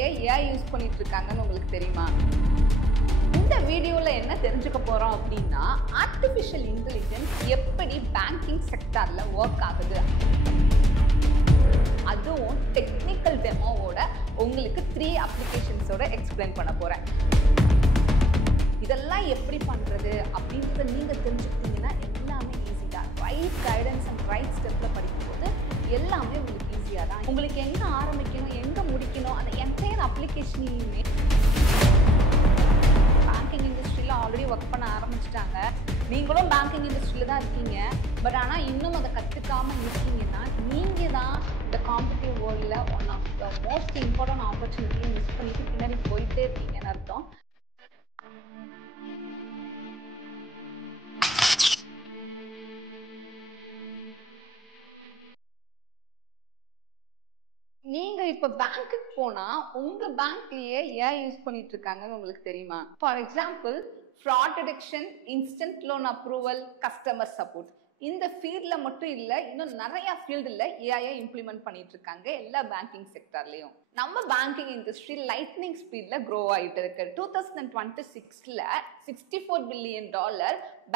பேங்க்லயே AI use பண்ணிட்டு இருக்காங்கன்னு உங்களுக்கு தெரியுமா? இந்த வீடியோல என்ன தெரிஞ்சுக்க போறோம் அப்படின்னா, ஆர்டிஃபிஷியல் இன்டெலிஜென்ஸ் எப்படி பேங்கிங் செக்டார்ல ஒர்க் ஆகுது, அதுவும் டெக்னிக்கல் டெமோவோட உங்களுக்கு 3 அப்ளிகேஷன்ஸோட எக்ஸ்பிளைன் பண்ண போறேன். இதெல்லாம் எப்படி பண்றது அப்படின்றத நீங்க தெரிஞ்சுக்கிட்டீங்கன்னா எல்லாமே ஈஸி தான். ரைட் கைடன்ஸ் அண்ட் ரைட் ஸ்டெப்ல படிக்கும்போது எல்லாமே உங்களுக்கு ஈஸியா தான். உங்களுக்கு எங்க ஆரம்பிக்கணும், எங்க முடிக்கணும், அந்த என்டையர் அப்ளிகேஷனையுமே பேங்கிங் இண்டஸ்ட்ரியில் ஆல்ரெடி ஒர்க் பண்ண ஆரம்பிச்சிட்டாங்க. நீங்களும் பேங்கிங் இண்டஸ்ட்ரியில் தான் இருக்கீங்க. பட் ஆனால் இன்னும் அதை கற்றுக்காமல் இருக்கீங்கன்னா நீங்கள் தான் இந்த காம்படிட்டிவ் வேர்ல்டில் one of the most important ஆப்பர்ச்சுனிட்டியை மிஸ் பண்ணிட்டு பின்னாடி போயிட்டே இருக்கீங்கன்னு அர்த்தம். நீங்க இப்ப பேங்க்குக்கு போனா உங்க பேங்க்லயே ஏன் யூஸ் பண்ணிட்டு இருக்காங்கன்னு உங்களுக்கு தெரியுமா? For example, fraud detection, instant loan approval, customer support, இந்த ஃபீல்ட்ல மட்டும் இல்ல, இன்னும் நிறைய ஃபீல்டுல ஏஐ இம்ப்ளிமெண்ட் பண்ணிட்டு இருக்காங்க எல்லா பேங்கிங் செக்டர்லயும். நம்ம பேங்கிங் இண்டஸ்ட்ரி லைட்னிங் ஸ்பீட்ல க்ரோ ஆயிட்டு இருக்கு. 2026ல $64 பில்லியன்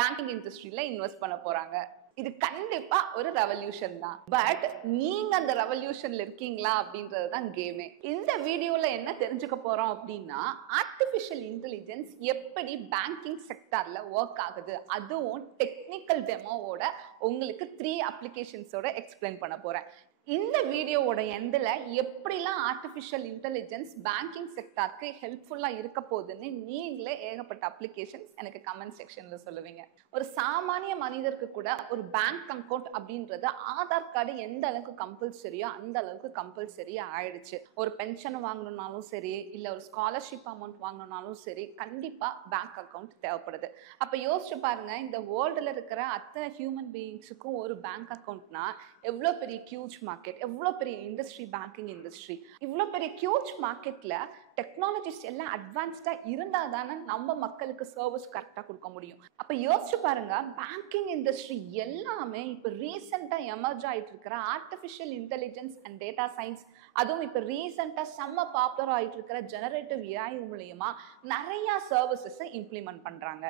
பேங்கிங் இண்டஸ்ட்ரியில இன்வெஸ்ட் பண்ண போறாங்க. இது கண்டிப்பா ஒரு ரெவல்யூஷன் தான். பட் நீங்க அந்த ரெவல்யூஷன்ல இருக்கீங்களா அப்படின்றது தான் கேமே. இந்த வீடியோல என்ன தெரிஞ்சுக்க போறோம் அப்படின்னா, ஆர்டிஃபிஷியல் இன்டெலிஜென்ஸ் எப்படி பேங்கிங் செக்டார்ல ஒர்க் ஆகுது, அதுவும் டெக்னிக்கல் டெமோவோட உங்களுக்கு 3 அப்ளிகேஷன்ஸோட எக்ஸ்பிளைன் பண்ண போறேன். இந்த வீடியோவோட எண்டில் எப்படிலாம் ஆர்டிஃபிஷியல் இன்டெலிஜென்ஸ் பேங்கிங் செக்டாருக்கு ஹெல்ப்ஃபுல்லாக இருக்க போகுதுன்னு நீங்களே ஏகப்பட்ட அப்ளிகேஷன்ஸ் எனக்கு கமெண்ட் செக்ஷனில் சொல்லுவீங்க. ஒரு சாமானிய மனிதருக்கு கூட ஒரு பேங்க் அக்கௌண்ட் அப்படின்றது ஆதார் கார்டு எந்த அளவுக்கு கம்பல்சரியோ அந்த அளவுக்கு கம்பல்சரியா ஆயிடுச்சு. ஒரு பென்ஷன் வாங்கணும்னாலும் சரி, இல்லை ஒரு ஸ்காலர்ஷிப் அமௌண்ட் வாங்கணும்னாலும் சரி, கண்டிப்பாக பேங்க் அக்கௌண்ட் தேவைப்படுது. அப்போ யோசிச்சு பாருங்க, இந்த வேர்ல்டில் இருக்கிற அத்தனை ஹியூமன் பீயிங்ஸுக்கும் ஒரு பேங்க் அக்கௌண்ட்னா எவ்வளோ பெரிய ஹியூஜ் மார்க்கெட், எவ்வளோ பெரிய இண்டஸ்ட்ரி பேங்கிங் இண்டஸ்ட்ரி. இவ்வளோ பெரிய ஹியூஜ் மார்க்கெட்ல டெக்னாலஜிஸ் எல்லாம் அட்வான்ஸ்டா இருந்தா தானே நம்ம மக்களுக்கு சர்வீஸ் கரெக்டா கொடுக்க முடியும். அப்ப யோசிச்சு பாருங்க, பேங்கிங் இண்டஸ்ட்ரி எல்லாமே இப்ப ரீசெண்டா எமர்ஜ் ஆயிட்டு இருக்கிற artificial intelligence and data science, அதுவும் இப்ப ரீசெண்டா செம்ம பாப்புலர் ஆயிட்டு இருக்கிற ஜெனரேட்டிவ் ஏஐ மூலியமா நிறைய சர்வீசஸ் இம்ப்ளிமெண்ட் பண்றாங்க.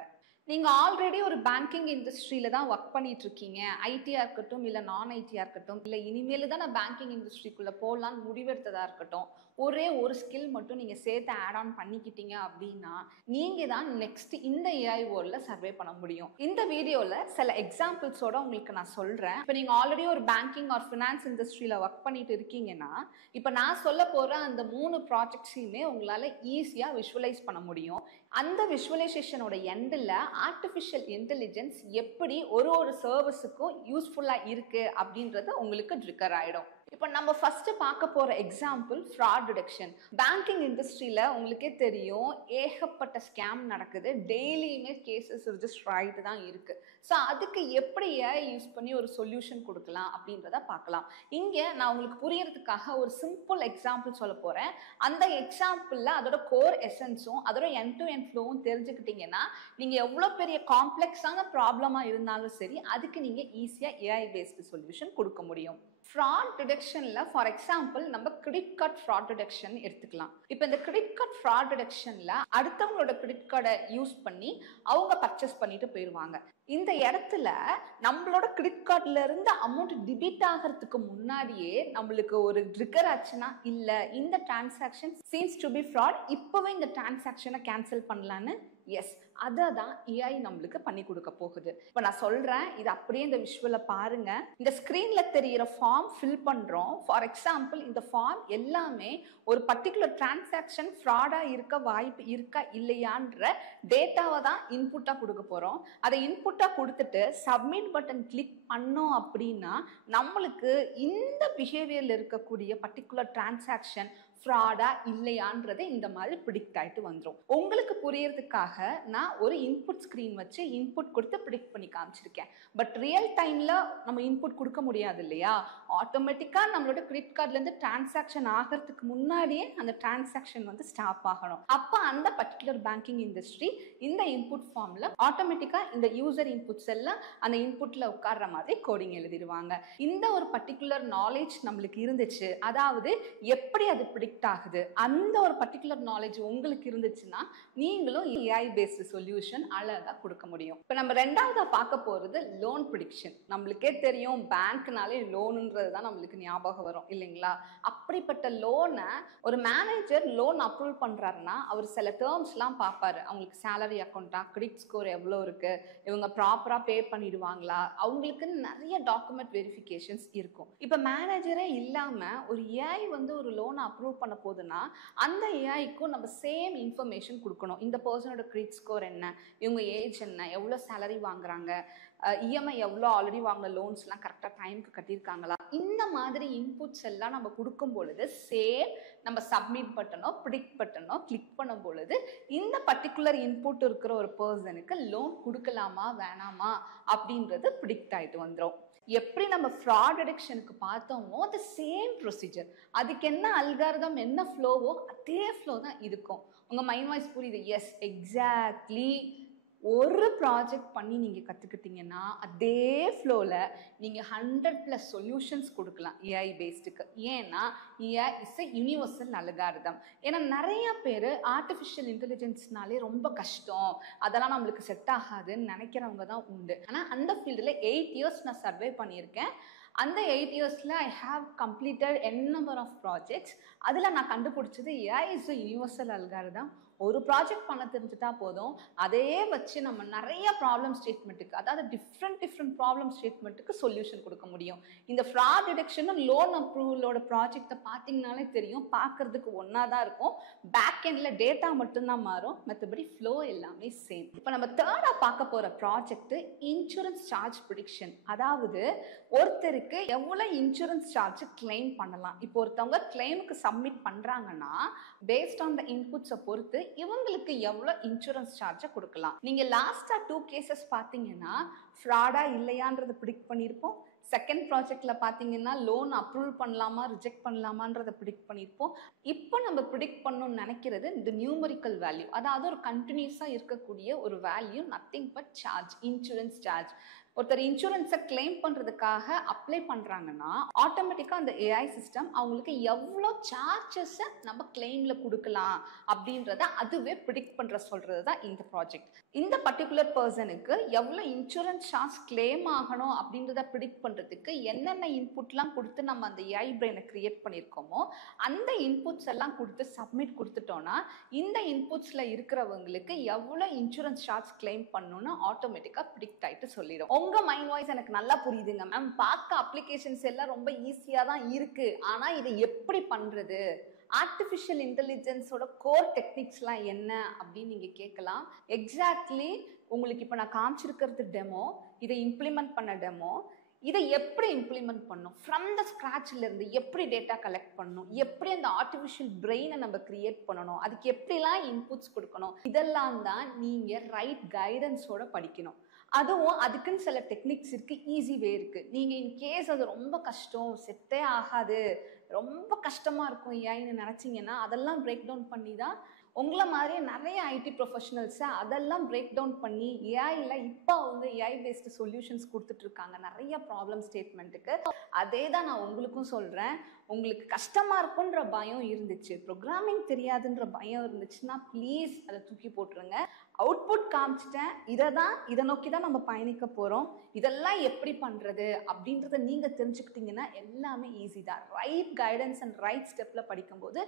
நீங்க ஆல்ரெடி ஒரு பேங்கிங் இண்டஸ்ட்ரியில தான் ஒர்க் பண்ணிட்டு இருக்கீங்க. ஐடியா இருக்கட்டும், இல்ல நான் ஐடியா இருக்கட்டும், இல்ல இனிமேல் தான் நான் பேங்கிங் இண்டஸ்ட்ரிக்குள்ள போகலான்னு முடிவெடுத்ததா இருக்கட்டும், ஒரே ஒரு ஸ்கில் மட்டும் நீங்க சேர்த்து ஆட் ஆன் பண்ணிக்கிட்டீங்க அப்படின்னா நீங்க தான் நெக்ஸ்ட் இந்த ஏஐ வேர்ல்ட்ல சர்வே பண்ண முடியும். இந்த வீடியோல சில எக்ஸாம்பிள்ஸோட உங்களுக்கு நான் சொல்றேன். இப்போ நீங்க ஆல்ரெடி ஒரு பேங்கிங் ஆர் ஃபினான்ஸ் இண்டஸ்ட்ரியில ஒர்க் பண்ணிட்டு இருக்கீங்கன்னா, இப்போ நான் சொல்ல போற அந்த 3 ப்ராஜெக்ட்ஸையுமே உங்களால ஈஸியா விஷுவலைஸ் பண்ண முடியும். அந்த விஷுவலைசேஷனோட எண்டில் ஆர்டிஃபிஷியல் இன்டெலிஜென்ஸ் எப்படி ஒரு சர்வீஸுக்கும் யூஸ்ஃபுல்லா இருக்கு அப்படின்றது உங்களுக்கு ட்ரிக்கர் ஆயிடும். இப்போ நம்ம ஃபர்ஸ்ட் பார்க்க போற எக்ஸாம்பிள் ஃப்ராட் டிடெக்ஷன். பேங்கிங் இண்டஸ்ட்ரியில உங்களுக்கே தெரியும், ஏகப்பட்ட ஸ்கேம் நடக்குது. டெய்லியுமே கேசஸ் ரிஜிஸ்டர் ஆகிட்டு தான் இருக்கு. ஸோ அதுக்கு எப்படி ஏஐ யூஸ் பண்ணி ஒரு சொல்யூஷன் கொடுக்கலாம் அப்படின்றத பார்க்கலாம். இங்கே நான் உங்களுக்கு புரியறதுக்காக ஒரு சிம்பிள் எக்ஸாம்பிள் சொல்ல போறேன். அந்த எக்ஸாம்பிள்ல அதோட கோர் எசன்ஸும் அதோட எண்ட் டு எண்ட் ஃப்ளோவும் தெரிஞ்சுக்கிட்டீங்கன்னா நீங்க எவ்வளவு பெரிய காம்ப்ளெக்ஸான ப்ராப்ளமா இருந்தாலும் சரி, அதுக்கு நீங்க ஈஸியா ஏஐ பேஸ்டு சொல்யூஷன் கொடுக்க முடியும். ஃப்ராட் டிடெக்ஷன்ல ஃபார் எக்ஸாம்பிள் நம்ம கிரெடிட் கார்டு ஃப்ராட் டிடெக்ஷன் எடுத்துக்கலாம். இப்போ இந்த கிரெடிட் கார்டு ஃப்ராட் டிடெக்ஷன்ல அடுத்தவங்களோட கிரெடிட் கார்டை யூஸ் பண்ணி அவங்க பர்ச்சேஸ் பண்ணிட்டு போயிடுவாங்க. இந்த இடத்துல நம்மளோட கிரெடிட் கார்டுல இருந்து அமௌண்ட் டெபிட் ஆகிறதுக்கு முன்னாடியே நம்மளுக்கு ஒரு ட்ரிகர் ஆச்சுன்னா, இல்ல இந்த transaction seems to be fraud, இப்பவே இந்த டிரான்சாக்ஷனை கேன்சல் பண்ணலான்னு, எஸ், அதை தான் ஏஐ நம்மளுக்கு பண்ணி கொடுக்க போகுது. இப்போ நான் சொல்றேன், இது அப்படியே இந்த விஷுவலை பாருங்க. இந்த ஸ்கிரீன்ல தெரியிற ஃபார்ம் ஃபில் பண்றோம். ஃபார் எக்ஸாம்பிள், இந்த ஃபார்ம் எல்லாமே ஒரு பர்டிகுலர் டிரான்சாக்ஷன் ஃப்ராடா இருக்க வாய்ப்பு இருக்கா இல்லையான்ற டேட்டாவை தான் இன்புட்டா கொடுக்க போறோம். அதை இன்புட்டா கொடுத்துட்டு சப்மிட் பட்டன் கிளிக் பண்ணோம் அப்படின்னா நம்மளுக்கு இந்த பிஹேவியர்ல இருக்கக்கூடிய பர்டிகுலர் டிரான்சாக்ஷன் ஃப்ராடா இல்லையான்றது இந்த மாதிரி ப்ரிடிக்ட் ஆயிட்டு வந்துடும். உங்களுக்கு புரியறதுக்காக நான் ஒரு இன்புட் ஸ்கிரீன் வச்சு இன்புட் கொடுத்து ப்ரிடிக்ட் பண்ணி காமிச்சிருக்கேன். பட் ரியல் டைம்ல நம்ம இன்புட் கொடுக்க முடியாது இல்லையா? ஆட்டோமேட்டிக்கா நம்மளோட கிரெடிட் கார்டுல இருந்து டிரான்சாக்ஷன் ஆகிறதுக்கு முன்னாடியே அந்த டிரான்சாக்ஷன் வந்து ஸ்டாப் ஆகணும். அப்ப அந்த பர்டிகுலர் பேங்கிங் இண்டஸ்ட்ரி இந்த இன்புட் ஃபார்ம்ல ஆட்டோமேட்டிக்கா இந்த யூசர் இன்புட்ஸ் எல்லாம் அந்த இன்புட்ல உட்கார்ற மாதிரி கோடிங் எழுதிடுவாங்க. இந்த ஒரு பர்டிகுலர் நாலேஜ் நம்மளுக்கு இருந்துச்சு, அதாவது எப்படி அது ப்ரிடிக்ட் ப்ரிடிக்ட் ஆகுது. அந்த ஒரு பர்டிகுலர் நாலேஜ் உங்களுக்கு இருந்துச்சுன்னா நீங்களும் ஏஐ பேஸ்டு சொல்யூஷன் அழகா கொடுக்க முடியும். இப்போ நம்ம ரெண்டாவதா பார்க்க போறது லோன் ப்ரிடிக்ஷன். நம்மளுக்கே தெரியும் பேங்க்னாலே லோனுன்றது தான் நம்மளுக்கு ஞாபகம் வரும் இல்லைங்களா? அப்படிப்பட்ட லோனை ஒரு மேனேஜர் லோன் அப்ரூவல் பண்றாருன்னா அவர் சில டேர்ம்ஸ்லாம் பார்ப்பாரு. அவங்களுக்கு சேலரி அக்கௌண்ட்டா, கிரெடிட் ஸ்கோர் எவ்வளோ இருக்கு, இவங்க ப்ராப்பரா பே பண்ணிடுவாங்களா, அவங்களுக்கு நிறைய டாக்குமெண்ட் வெரிஃபிகேஷன்ஸ் இருக்கும். இப்போ மேனேஜரே இல்லாம ஒரு ஏஐ ஒரு லோனை அப்ரூவ் பண்ண போதுன்னா அந்த ஏஐக்கும் நம்ம சேம் இன்ஃபர்மேஷன் கொடுக்கணும். இந்த பர்சனோட கிரெடிட் ஸ்கோர் என்ன, இவங்க ஏஜ் என்ன, எவ்வளோ சேலரி வாங்குறாங்க, இஎம்ஐ எவ்வளோ ஆல்ரெடி வாங்கின லோன்ஸ்லாம் கரெக்டாக டைமுக்கு கட்டியிருக்காங்களா, இந்த மாதிரி இன்புட்ஸ் எல்லாம் நம்ம கொடுக்கும் பொழுது சேம் நம்ம சப்மிட் பட்டனோ ப்ரிடிக்ட் பட்டனோ கிளிக் பண்ணும் பொழுது இந்த பர்டிகுலர் இன்புட் இருக்கிற ஒரு பர்சனுக்கு லோன் கொடுக்கலாமா வேணாமா அப்படின்றது ப்ரிடிக்ட் ஆகிட்டு வந்துடும். எப்படி நம்ம ஃப்ராட் டிடெக்ஷனுக்கு பார்த்தோமோ அந்த சேம் ப்ரொசீஜர், அதுக்கு என்ன அல்காரிதம் என்ன ஃப்ளோவோ அதே ஃப்ளோ தான் இருக்கும். உங்கள் மைண்ட் வாய்ஸ் புரியுது? Yes, exactly. ஒரு ப்ராஜெக்ட் பண்ணி நீங்கள் கற்றுக்கிட்டீங்கன்னா அதே ஃப்ளோவில் நீங்கள் 100+ சொல்யூஷன்ஸ் கொடுக்கலாம் ஏஐ பேஸ்டுக்கு. ஏன்னா AI is a universal algorithm. ஏன்னா நிறைய பேர் ஆர்டிஃபிஷியல் இன்டெலிஜென்ஸ்னாலே ரொம்ப கஷ்டம், அதெல்லாம் நம்மளுக்கு செட் ஆகாதுன்னு நினைக்கிறவங்க தான் உண்டு. ஆனால் அந்த ஃபீல்டில் 8 இயர்ஸ் நான் சர்வே பண்ணியிருக்கேன். அந்த 8 இயர்ஸில் I have completed n number of projects. அதில் நான் கண்டுபிடிச்சது AI is a universal algorithm. ஒரு ப்ராஜெக்ட் பண்ண தெரிஞ்சுட்டா போதும், அதையே வச்சு நம்ம நிறைய ப்ராப்ளம் ஸ்டேட்மெண்ட்டுக்கு, அதாவது டிஃப்ரெண்ட் ப்ராப்ளம் ஸ்டேட்மெண்ட்டுக்கு சொல்யூஷன் கொடுக்க முடியும். இந்த ஃப்ராட் டிடெக்ஷனும் லோன் அப்ரூவலோட ப்ராஜெக்டை பார்த்தீங்கனாலே தெரியும், பார்க்கறதுக்கு ஒன்றா தான் இருக்கும். பேக் எண்டில் டேட்டா மட்டும்தான் மாறும், மற்றபடி ஃப்ளோ எல்லாமே சேம். இப்போ நம்ம தேர்டாக பார்க்க போகிற ப்ராஜெக்ட் இன்சூரன்ஸ் சார்ஜ் ப்ரிடிக்ஷன். அதாவது ஒருத்தருக்கு எவ்வளோ இன்சூரன்ஸ் சார்ஜ் கிளைம் பண்ணலாம். இப்போ ஒருத்தவங்க கிளைமுக்கு சப்மிட் பண்ணுறாங்கன்னா பேஸ்ட் ஆன் த இன்புட்ஸை பொறுத்து இவங்களுக்கு எவ்வளோ இன்சூரன்ஸ் சார்ஜை கொடுக்கலாம். நீங்கள் லாஸ்ட்டாக 2 கேசஸ் பார்த்தீங்கன்னா ஃப்ராடா இல்லையான்றதை ப்ரிடிக்ட் பண்ணியிருப்போம். செகண்ட் ப்ராஜெக்டில் பார்த்தீங்கன்னா லோன் அப்ரூவல் பண்ணலாமா ரிஜெக்ட் பண்ணலாமான்றதை ப்ரிடிக்ட் பண்ணியிருப்போம். இப்போ நம்ம ப்ரிடிக்ட் பண்ணணும்னு நினைக்கிறது இந்த நியூமரிக்கல் வேல்யூ, அதாவது ஒரு கண்டினியூஸாக இருக்கக்கூடிய ஒரு value, nothing but charge, insurance charge. ஒருத்தர் இன்சூரன்ஸை கிளைம் பண்ணுறதுக்காக அப்ளை பண்ணுறாங்கன்னா ஆட்டோமேட்டிக்காக அந்த ஏஐ சிஸ்டம் அவங்களுக்கு எவ்வளோ சார்ஜஸை நம்ம கிளைமில் கொடுக்கலாம் அப்படின்றத அதுவே ப்ரிடிக்ட் பண்ணுற சொல்கிறது தான் இந்த ப்ராஜெக்ட். இந்த பர்டிகுலர் பர்சனுக்கு எவ்வளோ இன்சூரன்ஸ் சார்ஜ் கிளைம் ஆகணும் அப்படின்றத ப்ரிடிக்ட் பண்ணுறதுக்கு என்னென்ன இன்புட்லாம் கொடுத்து நம்ம அந்த ஏஐ பிரெயினை கிரியேட் பண்ணியிருக்கோமோ அந்த இன்புட்ஸ் எல்லாம் கொடுத்து சப்மிட் கொடுத்துட்டோன்னா இந்த இன்புட்ஸில் இருக்கிறவங்களுக்கு எவ்வளோ இன்சூரன்ஸ் சார்ஜ் கிளைம் பண்ணணும்னு ஆட்டோமேட்டிக்காக ப்ரிடிக்ட் ஆகிட்டு சொல்லிடும். உங்க மைண்ட் வாய்ஸ் எனக்கு நல்லா புரியுதுங்க மேம். பார்க்க அப்ளிகேஷன்ஸ் எல்லாம் ரொம்ப ஈஸியா தான் இருக்கு, ஆனா இதை எப்படி பண்றது, ஆர்டிஃபிஷியல் இன்டெலிஜென்ஸோட கோர் டெக்னிக்ஸ்லாம் என்ன அப்படின்னு நீங்க கேட்கலாம். எக்ஸாக்ட்லி உங்களுக்கு இப்போ நான் காமிச்சிருக்கிறது டெமோ, இதை இம்ப்ளிமெண்ட் பண்ண டெமோ. இதை எப்படி இம்ப்ளிமெண்ட் பண்ணணும், ஃப்ரம் த ஸ்க்ராட்ச்ல இருந்து எப்படி டேட்டா கலெக்ட் பண்ணணும், எப்படி அந்த ஆர்டிஃபிஷியல் பிரெயினை நம்ம கிரியேட் பண்ணணும், அதுக்கு எப்படிலாம் இன்புட்ஸ் கொடுக்கணும், இதெல்லாம் தான் நீங்க ரைட் கைடன்ஸோட படிக்கணும். அதுவும் அதுக்குன்னு சில டெக்னிக்ஸ் இருக்கு, ஈஸி வே இருக்கு. நீங்க இன்கேஸ் அது ரொம்ப கஷ்டம், செட்டே ஆகாது, ரொம்ப கஷ்டமா இருக்கும் ஏன்னு நினைச்சீங்கன்னா அதெல்லாம் பிரேக் டவுன் பண்ணி தான் உங்களை மாதிரியே நிறைய ஐடி ப்ரொஃபஷனல்ஸை அதெல்லாம் பிரேக் டவுன் பண்ணி ஏஐல இப்போ ஏஐ பேஸ்டு சொல்யூஷன்ஸ் கொடுத்துட்டு இருக்காங்க நிறைய ப்ராப்ளம் ஸ்டேட்மெண்ட்டுக்கு. அதே தான் நான் உங்களுக்கும் சொல்கிறேன். உங்களுக்கு கஷ்டமாக இருக்குன்ற பயம் இருந்துச்சு, ப்ரோக்ராமிங் தெரியாதுன்ற பயம் இருந்துச்சுன்னா ப்ளீஸ் அதை தூக்கி போட்டுருங்க. அவுட்புட் காமிச்சிட்டேன், இதை நோக்கி தான் நம்ம பயணிக்க போகிறோம். இதெல்லாம் எப்படி பண்ணுறது அப்படின்றத நீங்கள் தெரிஞ்சுக்கிட்டீங்கன்னா எல்லாமே ஈஸி தான். ரைட் கைடன்ஸ் அண்ட் ரைட் ஸ்டெப்பில் படிக்கும்போது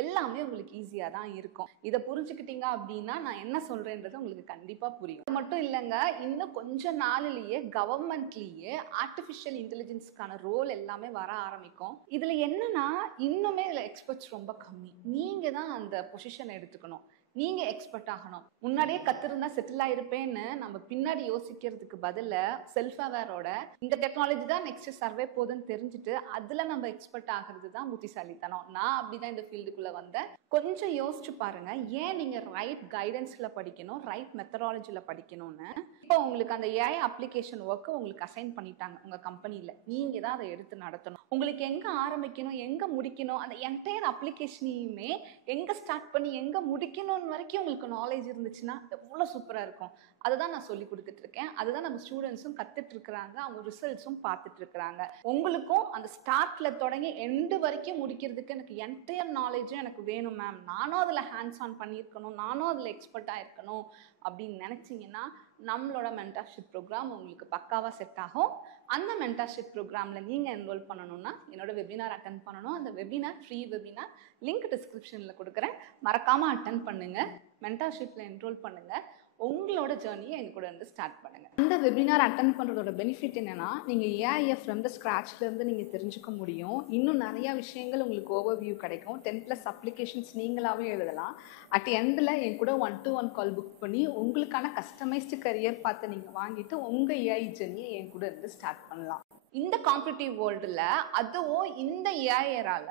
எல்லாமே உங்களுக்கு ஈஸியாக தான் இருக்கும். இதை புரிஞ்சுக்கிட்டீங்க அப்படின்னா நான் என்ன சொல்கிறேன்றது உங்களுக்கு கண்டிப்பாக புரியும். அது மட்டும் இல்லைங்க, இன்னும் கொஞ்ச நாளிலேயே கவர்மெண்ட்லேயே ஆர்டிஃபிஷியல் இன்டெலிஜென்ஸ்க்கான ரோல் எல்லாமே வர ஆரம்பிக்கும். இதில் என்னன்னா இன்னுமே இதில் எக்ஸ்பர்ட்ஸ் ரொம்ப கம்மி. நீங்கள் தான் அந்த பொசிஷனை எடுத்துக்கணும், நீங்க எக்ஸ்பர்ட் ஆகணும். முன்னாடியே கத்திருந்தா செட்டில் ஆயிருப்பேன்னு நம்ம பின்னாடி யோசிக்கிறதுக்கு பதில செல்ஃப் அவேரோட இந்த டெக்னாலஜி தான் நெக்ஸ்ட் சர்வே போகுதுன்னு தெரிஞ்சுட்டு அதுல நம்ம எக்ஸ்பர்ட் ஆகிறது தான் புத்திசாலித்தனம். நான் அப்படிதான் இந்த ஃபீல்டுக்குள்ள வந்தேன். கொஞ்சம் யோசிச்சு பாருங்க, ஏன் நீங்க ரைட் கைடன்ஸ்ல படிக்கணும், ரைட் மெத்தடாலஜில படிக்கணும்னு. இப்போ உங்களுக்கு அந்த ஏஐ அப்ளிகேஷன் ஒர்க்கு உங்களுக்கு அசைன் பண்ணிட்டாங்க உங்க கம்பெனில, நீங்க தான் அதை எடுத்து நடத்தணும். உங்களுக்கு எங்க ஆரம்பிக்கணும் எங்க முடிக்கணும், அந்த என்டையர் அப்ளிகேஷனையுமே எங்க ஸ்டார்ட் பண்ணி எங்க முடிக்கணும் பைத்தான் வரைக்கும் உங்களுக்கு நாலேஜ் இருந்துச்சுன்னா எவ்வளோ சூப்பராக இருக்கும். அதுதான் நான் சொல்லி கொடுத்துட்டு இருக்கேன். அதுதான் நம்ம ஸ்டூடெண்ட்ஸும் கற்றுட்டு இருக்கிறாங்க, அவங்க ரிசல்ட்ஸும் பார்த்துட்டு இருக்கிறாங்க. உங்களுக்கும் அந்த ஸ்டார்ட்ல தொடங்கி எண்டு வரைக்கும் முடிக்கிறதுக்கு எனக்கு என்டையர் நாலேஜும் எனக்கு வேணும் மேம், நானும் அதில் ஹேண்ட்ஸ் ஆன் பண்ணியிருக்கணும், நானும் அதில் எக்ஸ்பர்ட்டாக இருக்கணும் அப்படின்னு நினச்சிங்கன்னா நம்மளோட மென்டார்ஷிப் ப்ரோக்ராம் உங்களுக்கு பக்காவாக செட் ஆகும். அந்த மென்டார்ஷிப் ப்ரோக்ராமில் நீங்கள் என்ரோல் பண்ணணும்னா என்னோட வெபினார் அட்டன் பண்ணணும். அந்த வெபினார் ஃப்ரீ வெபினார் லிங்க் டிஸ்கிரிப்ஷனில் கொடுக்குறேன், மறக்காமல் அட்டன் பண்ணுங்கள். மென்டார்ஷிப்பில் என்ரோல் பண்ணுங்கள், உங்களோட ஜேர்னியை என் கூட இருந்து ஸ்டார்ட் பண்ணுங்க. இந்த வெபினார் அட்டன் பண்ணுறதோட பெனிஃபிட் என்னன்னா, நீங்கள் ஏஐஎஃப் ஃப்ரம் த ஸ்க்ராட்ச்லேருந்து நீங்கள் தெரிஞ்சுக்க முடியும். இன்னும் நிறையா விஷயங்கள் உங்களுக்கு ஓவர்வியூ கிடைக்கும். 10+ அப்ளிகேஷன்ஸ் நீங்களாகவே எழுதலாம். அட் எண்டில் என் கூட 1-to-1 கால் புக் பண்ணி உங்களுக்கான கஸ்டமைஸ்டு கரியர் பார்த்து நீங்கள் வாங்கிட்டு உங்கள் ஏஐ ஜேர்னியை என் கூட இருந்து ஸ்டார்ட் பண்ணலாம். இந்த காம்படிட்டிவ் வேர்ல்டில், அதுவும் இந்த ஏஐரால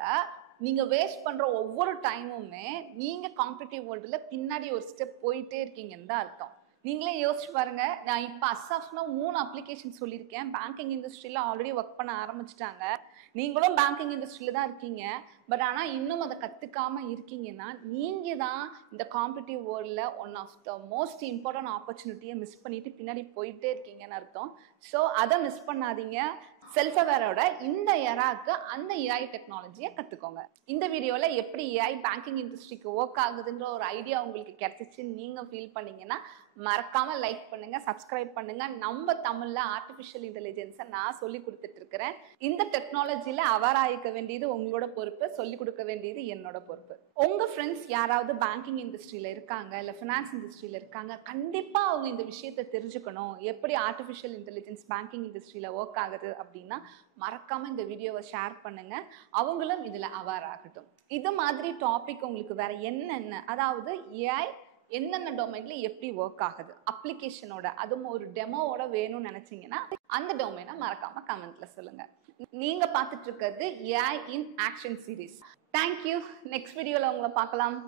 நீங்கள் வேஸ்ட் பண்ணுற ஒவ்வொரு டைமுமே நீங்கள் காம்படிட்டிவ் வேர்ல்டில் பின்னாடி ஒரு ஸ்டெப் போயிட்டே இருக்கீங்கன்னு தான் அர்த்தம். நீங்களே யோசிச்சு பாருங்க. நான் இப்போ அசாஃப்னா 3 அப்ளிகேஷன் சொல்லியிருக்கேன். பேங்கிங் இண்டஸ்ட்ரியில் ஆல்ரெடி ஒர்க் பண்ண ஆரம்பிச்சிட்டாங்க. நீங்களும் பேங்கிங் இண்டஸ்ட்ரியில் தான் இருக்கீங்க. பட் ஆனால் இன்னும் அதை கற்றுக்காமல் இருக்கீங்கன்னா நீங்கள் தான் இந்த காம்படிட்டிவ் வேர்ல்டில் one of the most important ஆப்பர்ச்சுனிட்டியை மிஸ் பண்ணிட்டு பின்னாடி போயிட்டே இருக்கீங்கன்னு அர்த்தம். ஸோ அதை மிஸ் பண்ணாதீங்க. செல்ஃப் அவேரோட இந்த எராக்கு அந்த ஏஐ டெக்னாலஜியை கற்றுக்கோங்க. இந்த வீடியோவில் எப்படி ஏஐ பேங்கிங் இண்டஸ்ட்ரிக்கு ஒர்க் ஆகுதுன்ற ஒரு ஐடியா உங்களுக்கு கிடைச்சிச்சுன்னு நீங்கள் ஃபீல் பண்ணீங்கன்னா மறக்காமல் லைக் பண்ணுங்கள், சப்ஸ்கிரைப் பண்ணுங்கள். நம்ம தமிழில் ஆர்டிஃபிஷியல் இன்டெலிஜென்ஸை நான் சொல்லி கொடுத்துட்டு இருக்கிறேன். இந்த டெக்னாலஜியில் அவேர் ஆகிக்க வேண்டியது உங்களோட பொறுப்பு, சொல்லிக் கொடுக்க வேண்டியது என்னோட பொறுப்பு. உங்கள் ஃப்ரெண்ட்ஸ் யாராவது பேங்கிங் இண்டஸ்ட்ரியில் இருக்காங்க, இல்லை ஃபினான்ஸ் இண்டஸ்ட்ரியில் இருக்காங்க, கண்டிப்பாக அவங்க இந்த விஷயத்தை தெரிஞ்சுக்கணும், எப்படி ஆர்டிஃபிஷியல் இன்டெலிஜென்ஸ் பேங்கிங் இண்டஸ்ட்ரியில் ஒர்க் ஆகுது அப்படின்னா மறக்காமல் இந்த வீடியோவை ஷேர் பண்ணுங்கள். அவங்களும் இதில் அவேர் ஆகட்டும். இது மாதிரி டாபிக் உங்களுக்கு வேறு என்னென்ன, அதாவது ஏஐ என்னென்ன டொமைன்ல எப்படி ஒர்க் ஆகுது அப்ளிகேஷனோட, அதுவும் ஒரு டெமோவோட வேணும்னு நினைச்சீங்கன்னா அந்த டொமைனை மறக்காம கமெண்ட்ல சொல்லுங்க. நீங்க பார்த்துட்டு இருக்கிறது AI in action series. Thank you. Next வீடியோல உங்களை பார்க்கலாம்.